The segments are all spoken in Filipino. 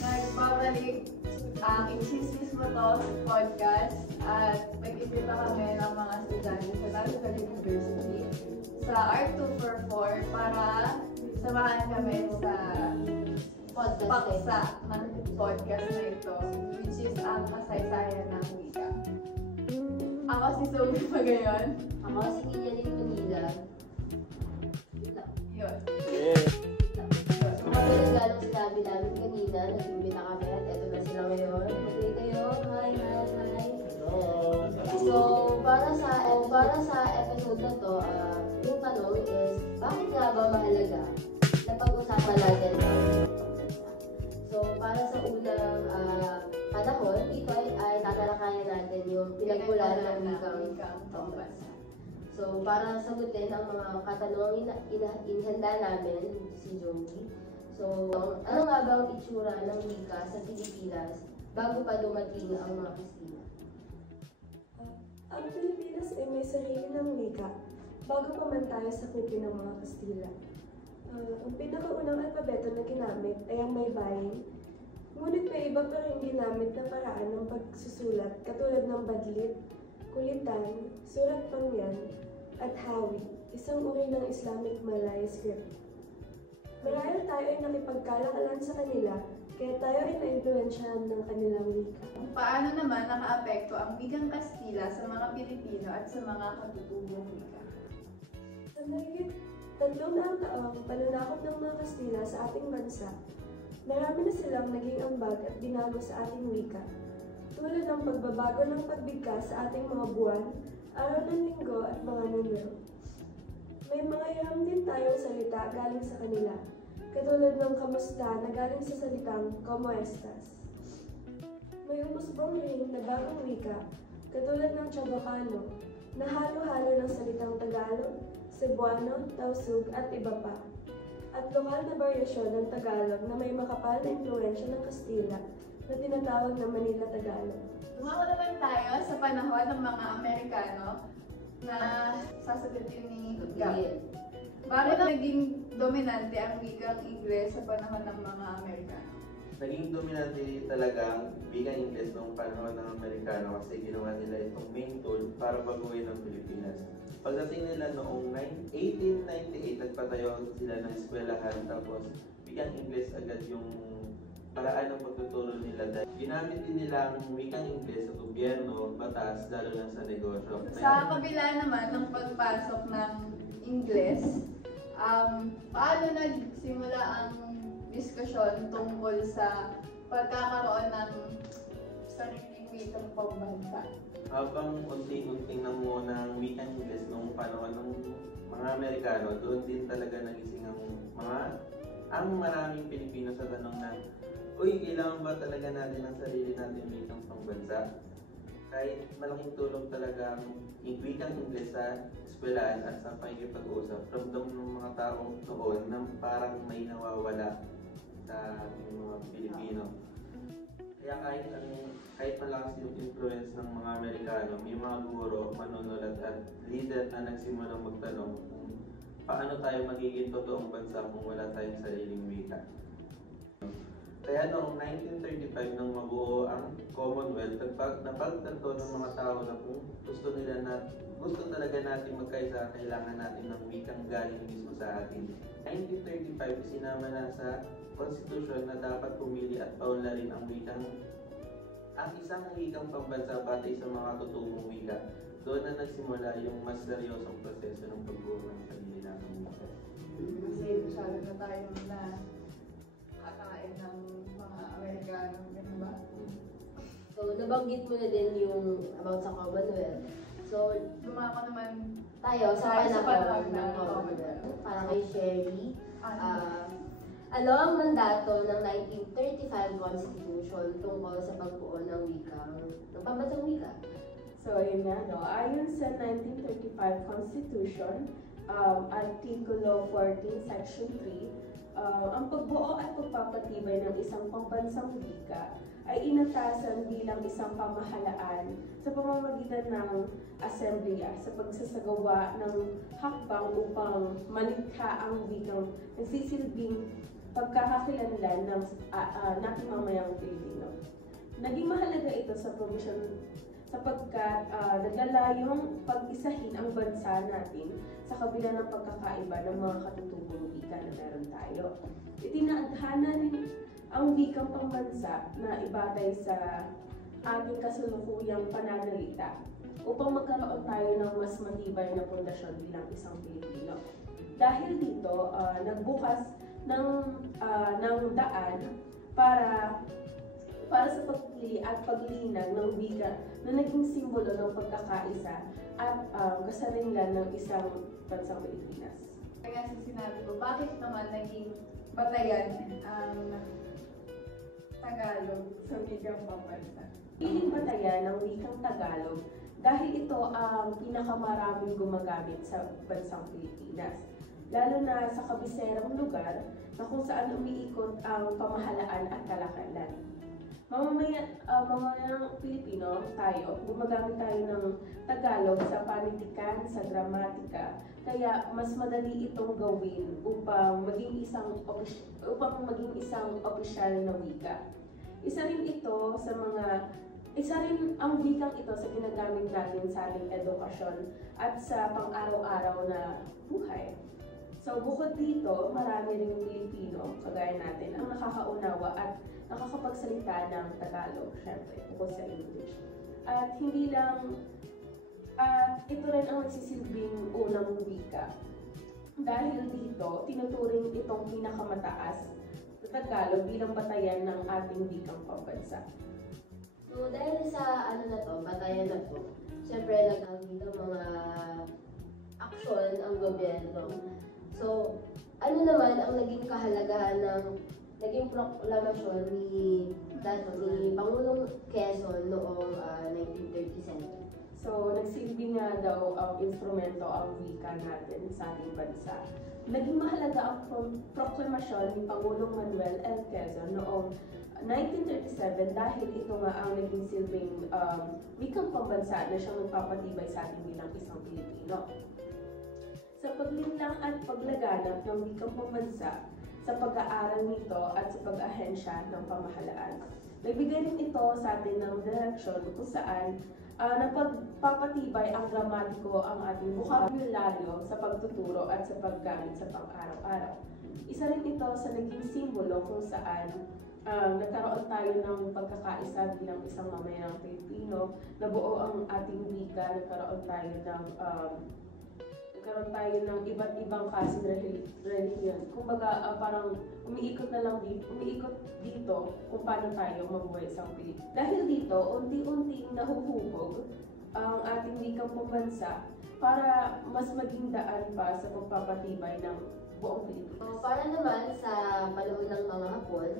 Nagbabalik ang Ichismis Mo To podcast at mag-imbita kami ng mga estudyante sa National University sa R244 para samahan kami sa paksa ng podcast na ito, which is ang kasaysayan ng wika. Ako si Sophie Magayon. Ako si Kinyanin Manila. Yun. So, magalang sinabi namin kanina, nag-imbita kami at eto na sila ngayon. Okay kayo? Hi. So, para sa episode na to, yung tanong is, bakit nga ba mahalaga na pag-usapan natin ang pagbansa? So, para sa unang panahon, ito ay tatalakayan natin yung pinagmulan ng wikang pambansa. So, para sagutin ang mga katanungan inhanda namin, si Joey. So, ano nga ba ang itsura ng wika sa Pilipinas bago pa dumating ang mga Kastila? Ang Pilipinas ay may sarili ng wika bago pa man tayo sakupin ng mga Kastila. Ang pinakaunang alpabeto na ginamit ay ang Maybayeng, ngunit may iba pa rin ginamit na paraan ng pagsusulat katulad ng Badlit, Kulitan, Surat Pangyan, at Hawi, isang uri ng Islamic Malay script. Marahil tayo ay nakipagkalakalan sa kanila, kaya tayo ay na-influensyahan ng kanilang wika. Paano naman nakaapekto ang wikang Kastila sa mga Pilipino at sa mga katutubong wika? Sa mahigit 300 taong pananakop ng mga Kastila sa ating bansa, marami na silang naging ambag at binago sa ating wika, tulad ng pagbabago ng pagbigkas sa ating mga buwan, araw ng linggo at mga numero. May mga hiram din tayong salita galing sa kanila, katulad ng kamusta na galing sa salitang como estas. May humusbong rin na bagong wika, katulad ng Chabacano, na halo-halo ng salitang Tagalog, Cebuano, Tausug at iba pa. At lokal na varyasyon ng Tagalog na may makapal na impluensya ng Kastila na tinatawag na Manila Tagalog. Lumako naman tayo sa panahon ng mga Amerikano na sasagutin ni Gab. Bakit naging dominante ang wikang Ingles sa panahon ng mga Amerikano? Naging dominante talaga ang wikang Ingles noong panahon ng Amerikano kasi ginawa nila itong main tool para baguhin ang Pilipinas. Pagdating nila noong 1898, nagpatayo sila ng eskwelahan tapos wikang Ingles agad yung paraan ng pagtuturo nila dahil ginamit din nila ang wikang Ingles sa gobyerno, batas, lalo na sa negosyo. Sa kabila naman ng pagpasok ng Ingles, paano nagsimula ang diskusyon tungkol sa pagkakaroon ng sariling wikang pambansa? Habang unti-unting namuna ang wikang Ingles noong panahon ng mga Amerikano, doon din talaga nagising ang maraming Pilipino sa tanong na, uy, kailangan ba talaga natin ang sarili natin wikang pambansa? Kahit malaking tulong talaga ang wikang Ingles sa eskwelahan at sa pakikipag-usap, ramdam ng mga taong noon na parang may nawawala sa ating mga Pilipino. Kaya kahit malakas yung influence ng mga Amerikano, may mga guro, manunulat at leader na nagsimulang magtanong kung paano tayo magiging totoong bansa kung wala tayong sariling wika. Kaya noong 1935 nang mabuo ang Commonwealth, napagtanto ng mga tao na kung gusto talaga natin magkaisa, kailangan natin ng wikang galing mismo sa atin. 1935, sinama na sa Constitution na dapat pumili at paunlarin ang isang wikang pambansa batay sa mga tutubong wika. Doon na nagsimula yung mas seryosong proseso ng pagbuo ng sarili natin wika. Kasi masyado na tayo na kakain ng mga Amerikano, gano'n ba? So, nabanggit mo na din yung about sa Commonwealth. So, Lumako naman tayo sa panahon ng Commonwealth. Commonwealth. Para kay Sherry, ano ang mandato ng 1935 Constitution tungkol sa pagbuo ng pambansang wika? So, yun nga, no? Ayon sa 1935 Constitution, Artikulo 14, Section 3, ang pagbuo at pagpapatibay ng isang pambansang wika ay inatasan bilang isang pamahalaan sa pamamagitan ng assemblea sa pagsasagawa ng hakbang upang malikha ang wikang nagsisilbing pagkakakilanlan ng nating mamayang Pilipino. Naging mahalaga ito sa provision sapagkat naglalayong pag-isahin ang bansa natin sa kabila ng pagkakaiba ng mga katutubong wika na meron tayo. Itinadhana rin ang wikang pambansa na ibatay sa ating kasalukuyang pananalita upang magkaroon tayo ng mas matibay na pundasyon bilang isang Pilipino. Dahil dito, nagbukas ng daan para sa pagpili at paglinang ng wika na naging simbolo ng pagkakaisa at kasarinlan ng isang bansang Pilipinas. Kaya sa sinabi ko, bakit naman naging batayan ang Tagalog sa wikang pambansa? Piling batayan ng wikang Tagalog dahil ito ang pinakamaraming gumagamit sa bansang Pilipinas, lalo na sa kabiserang lugar na kung saan umiikot ang pamahalaan at kalakalan. Mamamayang Pilipino tayo, gumagamit tayo ng Tagalog sa panitikan, sa gramatika, kaya mas madali itong gawin upang maging isang opisyal na wika. Isa rin ang wikang ito sa ginagamit natin sa ating edukasyon at sa pang-araw-araw na buhay. So bukod dito, marami ring Pilipino, kagaya natin, ang nakakaunawa at nakakapagsalita ng Tagalog, syempre, bukod sa English. At ito rin ang nagsisilbing unang wika. Dahil dito, tinuturing itong pinakamataas sa Tagalog bilang batayan ng ating wikang pambansa. So dahil sa batayan na to, syempre nagtawag dito mga aksyon ang gobyerno. So, ano naman ang naging kahalagahan ng naging proklamasyon ni Pangulong Quezon noong 1937? So, nagsilbi nga daw ang instrumento ang wika natin sa ating bansa. Naging mahalaga ang proklamasyon ni Pangulong Manuel L. Quezon noong 1937 dahil ito nga ang naging silbing wikang pambansa na siyang nagpapatibay sa atin bilang isang Pilipino. Sa paglinlang at paglaganap ng wikang pambansa, sa pag-aaral nito at sa pag-ahensya ng pamahalaan. Nagbigay rin ito sa atin ng direksyon kung saan napagpapatibay ang gramatiko ang ating bokabularyo sa pagtuturo at sa paggamit sa pang-araw-araw. Isa rin ito sa naging simbolo kung saan nagkaroon tayo ng pagkakaisa bilang isang mamayang Pilipino, nabuo ang ating wika, nagkaroon tayo ng iba't ibang klase ng religion. Kumbaga, parang umiikot dito kung paano tayo mabuhay sa Pilipinas. Dahil dito, unti-unting nahuhubog ang ating wikang pambansa para mas maging daan pa sa pagpapatibay ng buong Pilipinas. So, para naman sa panahon ng mga Hapon,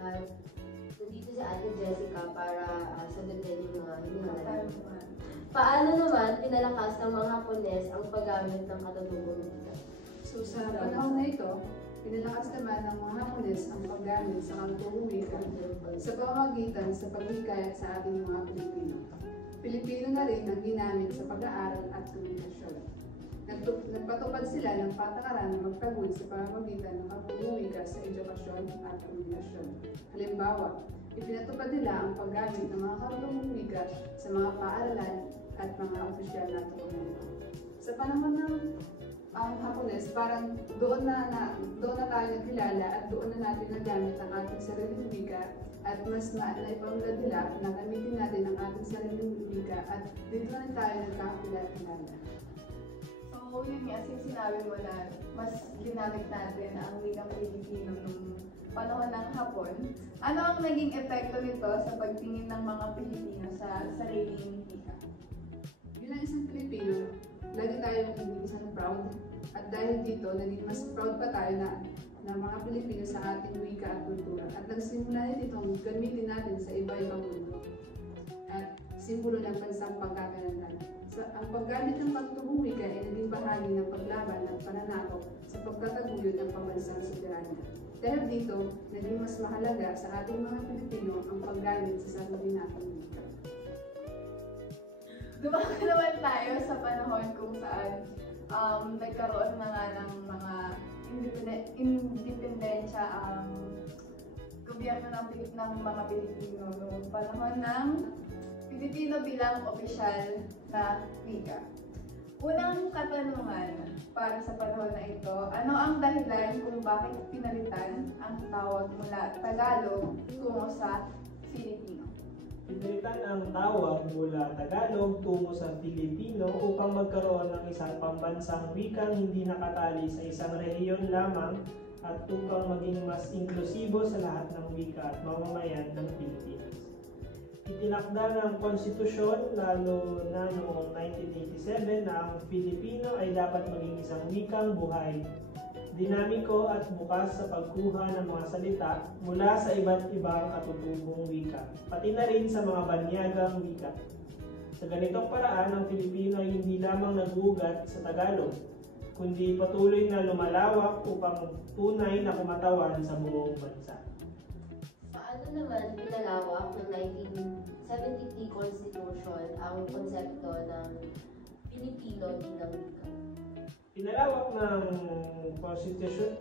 nandito si Ate Jessica para sagutin yung mga hinahanap. Paano naman pinalakas ng mga Hapones ang paggamit ng katutubong wika? So sa panahon na ito, pinalakas naman ng mga Hapones ang paggamit sa katutubong wika sa pamamagitan sa paghikayat sa ating mga Pilipino. Pilipino na rin ang ginamit sa pag-aaral at komunikasyon. Nagpatupad sila ng patakaran na magtaguyod sa pamamagitan ng katutubong wika sa edukasyon at komunikasyon. Halimbawa, ipinatupad nila ang paggamit ng mga katutubong wika sa mga paaralan at mga opisyal na dokumento. Sa panahon ng Hapones, parang doon na tayo nagkilala at doon na natin nagamit ang ating sariling wika at mas naipamulad nila na gamitin natin ang ating sariling wika at dito na tayo nagkakilala. So, yun nga, since sinabi mo na mas ginamit natin ang wikang Pilipino nung panahon ng Hapon, ano ang naging epekto nito sa pagtingin ng mga Pilipino sa sariling wika? Bilang isang Pilipino, lagi tayong isang proud at dahil dito, naging mas proud pa tayo na mga Pilipino sa ating wika at kultura at nagsimula din itong gamitin natin sa iba-ibang mundo at simbolo ng bansang pagkakalanlan. Ang paggamit ng katutubong wika ay naging bahagi ng paglaban at pananakop sa pagtataguyod ng pambansang soberanya. Dahil dito, naging mas mahalaga sa ating mga Pilipino ang paggamit sa sarili nating wika. Dumako naman tayo sa panahon kung saan nagkaroon na nga ng mga independensya ang gobyerno ng mga Pilipino noong panahon ng Pilipino bilang opisyal na wika. Unang katanungan para sa panahon na ito, ano ang dahilan kung bakit pinalitan ang tawag mula Tagalog tungo sa Filipino? Pinalitan ang tawag mula Tagalog tungo sa Filipino upang magkaroon ng isang pambansang wikang hindi nakatali sa isang rehiyon lamang at upang maging mas inklusibo sa lahat ng wika at mamamayan ng Pilipinas. Itinakda ng konstitusyon lalo na noong 1987 na ang Filipino ay dapat maging isang wikang buhay, dinamiko at bukas sa pagkuha ng mga salita mula sa iba't ibang katutubong wika, pati na rin sa mga banyagang wika. Sa ganitong paraan, ang Filipino ay hindi lamang nagugat sa Tagalog, kundi patuloy na lumalawak upang tunay na kumatawan sa buong bansa. Paano naman pinalawak ng 1973 Constitution ang konsepto ng Pilipino bilang wika? Pinalawak ng Constitution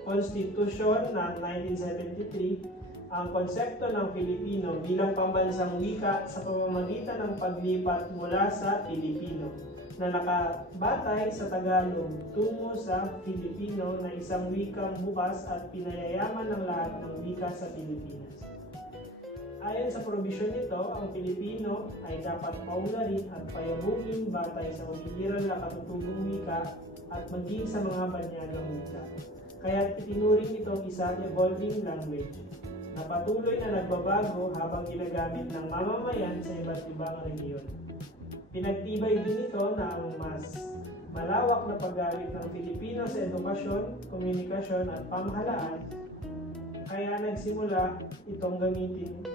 ng 1973 ang konsepto ng Pilipino bilang pambansang wika sa pamamagitan ng paglipat mula sa Pilipino na nakabatay sa Tagalog tungo sa Filipino na isang wikang bukas at pinayayaman ng lahat ng wika sa Pilipinas. Ayon sa probisyon nito, ang Pilipino ay dapat paunlarin at payabugin batay sa umiiral na katutubong wika at maging sa mga banyagang wika. Kaya't itinuring itong isang evolving language na patuloy na nagbabago habang ginagamit ng mamamayan sa iba't ibang rehiyon. Pinagtibay din ito na ang mas malawak na paggamit ng Filipino sa edukasyon, komunikasyon at pamahalaan, kaya nagsimula itong gamitin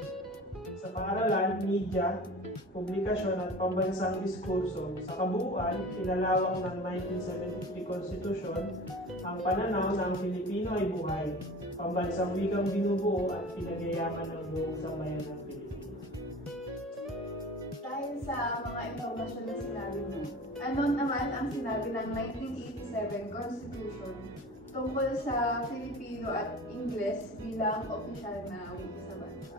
sa paaralan, media, publikasyon at pambansang diskurso. Sa kabuuan, pinalawak ng 1973 Constitution ang pananaw na ang Filipino ay buhay, pambansang wikang binubuo at pinagyayaman ng buong sambayan ng Pilipinas. Dahil sa mga impormasyon na sinabi mo, ano naman ang sinabi ng 1987 Constitution tungkol sa Filipino at Ingles bilang opisyal na wika sa bansa?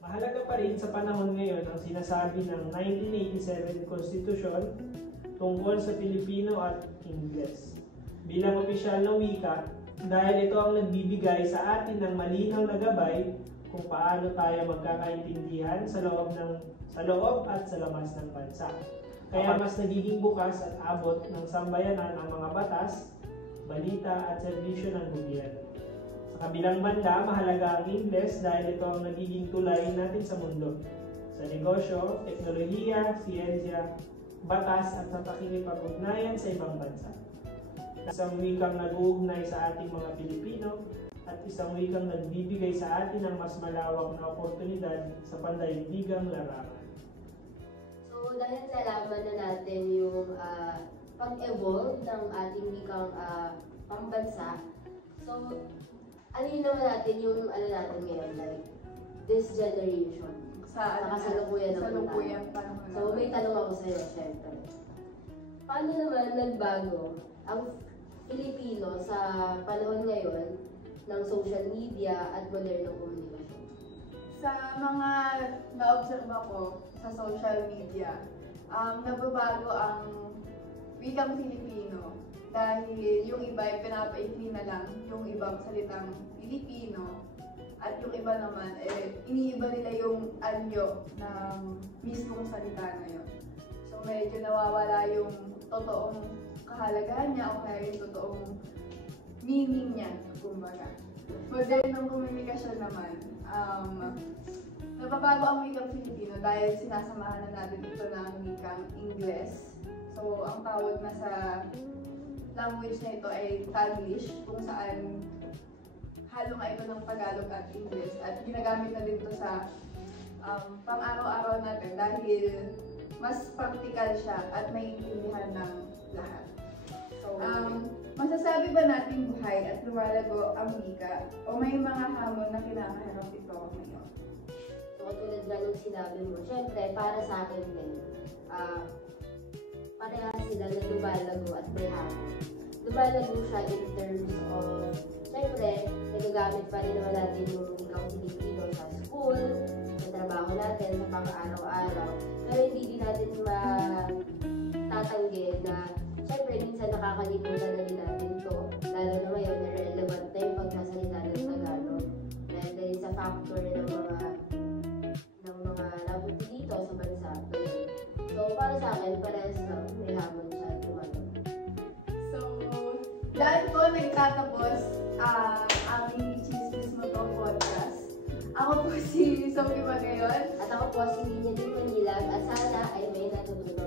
Mahalaga pa rin sa panahon ngayon ang sinasabi ng 1987 Constitution tungkol sa Filipino at Ingles bilang opisyal na wika dahil ito ang nagbibigay sa atin ng malinaw na gabay kung paano tayo magkakaintindihan sa loob at sa labas ng bansa. Kaya mas nagiging bukas at abot ng sambayanan ang mga batas, balita at serbisyo ng gobyerno. Sa kabilang banda, mahalaga ang Ingles dahil ito ang nagiging tulay natin sa mundo. Sa negosyo, teknolohiya, siyensya, batas at sa pakikipag-ugnayan sa ibang bansa. Isang wikang nag-uugnay sa ating mga Pilipino at isang wikang nagbibigay sa atin ng mas malawak na oportunidad sa pandaigdigang larangan. So dahil nalaman na natin yung pag-evolve ng ating wikang pambansa, so ano yun naman natin yung natin ngayon, like this generation, sa kasalukuyan ng panahon. So may tanong ako sa iyo, syempre. Paano naman nagbago ang Pilipino sa panahon ngayon ng social media at modernong komunikasyon? Sa mga na-observe ko sa social media, nagbabago ang wikang Filipino dahil yung iba ay pinapaikli na lang yung ibang salitang Filipino at yung iba naman iniiba nila yung anyo ng mismong salita na yun. So medyo nawawala yung totoong kahalagahan niya o kaya yung totoong meaning niya, kumbaga. Modernong komunikasyon naman, nababago ang wikang Filipino dahil sinasamahan na natin ito ng wikang Ingles. So, ang tawag na sa language na ito ay Taglish, kung saan halo nga ito ng Tagalog at Ingles. At ginagamit na din ito sa pang-araw-araw natin dahil mas practical siya at naiintindihan ng lahat. So, masasabi ba natin buhay at lumalago ang wika o may mga hamon na kinakaharap ito ngayon? So, katulad nga nung sinabi mo, syempre, para sa akin din, parehas sila na lumalago at may hamon. Lumalago siya in terms of nagagamit pa rin naman natin yung wikang Pilipino sa school, sa trabaho natin, sa pang-araw-araw. Pero hindi din natin matatanggi na syempre minsan nakakalimutan na din natin to. Lalo na ngayon na relevant na yung pagsasalita ng Tagalog. Dahil sa factor ng mga nabuti dito sa bansa. So para sa akin, parehas lang, may hamon siya at tumatong. So, dahil po nagtatapos ang aming Chismis Mo To podcast. Ako po si Sophie Magayon. At ako po si Linya Din Manilag at sana ay may natutunan